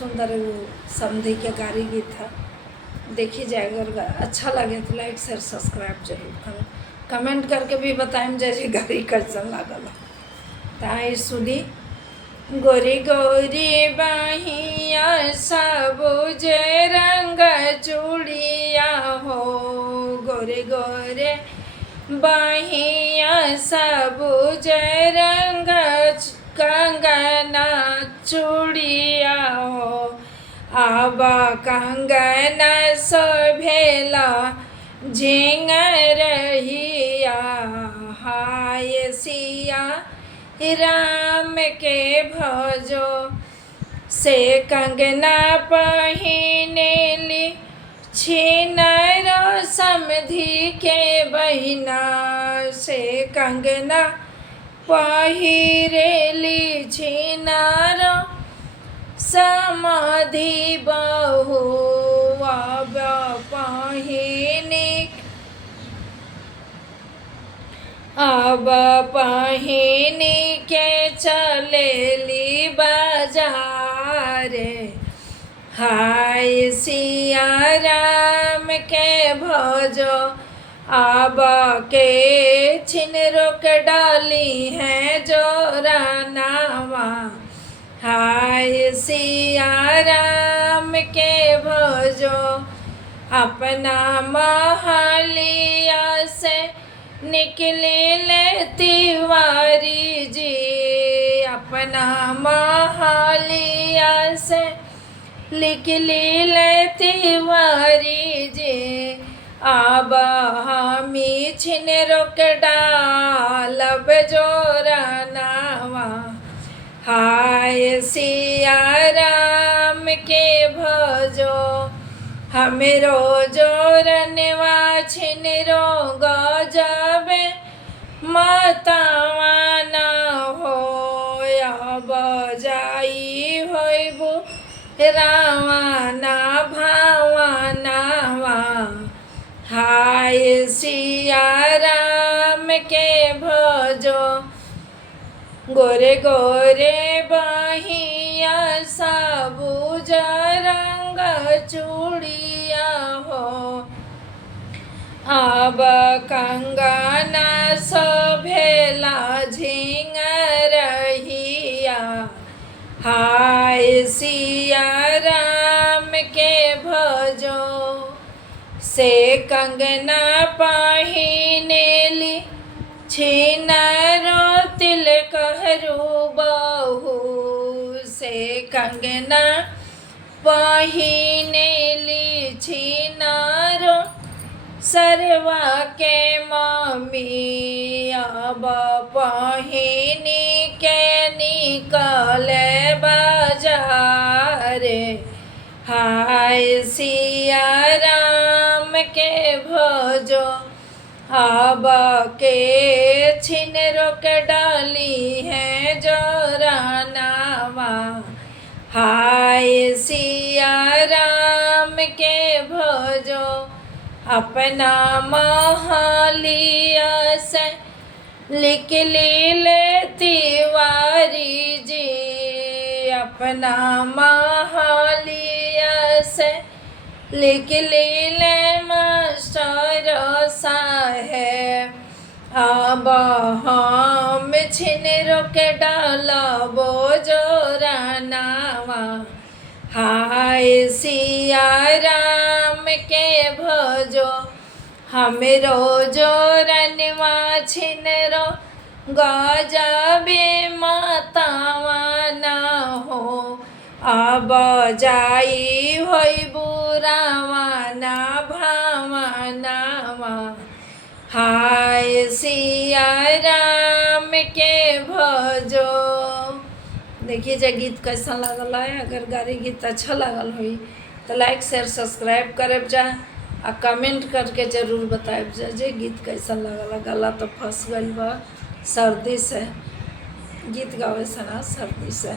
सुंदर वो समधी के गारी गीत था। देखी जाए, अगर अच्छा लगे तो लाइक शेयर सब्सक्राइब जरूर करें, कमेंट करके भी बताएं जैसे गारी कैसा लागल। ताई सुनी गोरी गोरी बाहिया सबुज रंग चूड़िया हो, गोरे गोरे बाहिया सबुज रंग कंगना चूड़िया हो, अब कंगना शोभेला झिंगरहिया, हाय सिया राम के भजो से कंगना पहिनेली छिनर समधी के बहिना, से कंगना पहिरेली छिनर समधी बहु, अब पहिनी के चलेली बाजार, हाय सिया राम के भजो अब के छिनरो के डाली है जोरानावा, हाय सिया राम के भजो अपना महलिया से निकले ले तिवारी जी, अपना महलिया से निकले ले तिवारी जी, अब हमी छिनरो के डालब जोरानावा, हाय सिया राम के भजो हमरो जोरनवा छिनरो गजबे मतावा न हो, अब जाई होइबू रावना भावनावा, हाय सिया राम के भजो गोरे गोरे बहिया सबुज रंग चूड़िया हो, अब कंगना शोभेला झिंगरहिया, हाय सिया राम के भजो से कंगना पहिनेली छिनरो तिलक हरू बहु, से कंगना पहिनेली छिनरो सरवा के मम्मी, अब पहिनी के निकले बाजार, हाय सिया राम के भजो अब के छिनरो के डाली है जोरानावा, हाय सिया राम के भजो अपना महलिया से निकली ले तिवारी जी, अपना महलिया से निकली ले मास्टर साहेब, अब हम छिनरो के डालबो जोरानावा, हाय सिया राम के भजो हमरो जोरनवा छिनरो गजबे मतावा न हो, अब जाई होइबू रावना भावनावा, हाय सिया राम के भजो। देखिए जा गीत कैसा लगल है। अगर गारी गीत अच्छा लगल हुई तो लाइक शेयर सब्सक्राइब करब जा आ कमेंट करके ज़रूर बताएब जा जे गीत कैसा लगल। गला तो फंस गई बा सर्दी से, गीत गावे से ना सर्दी से।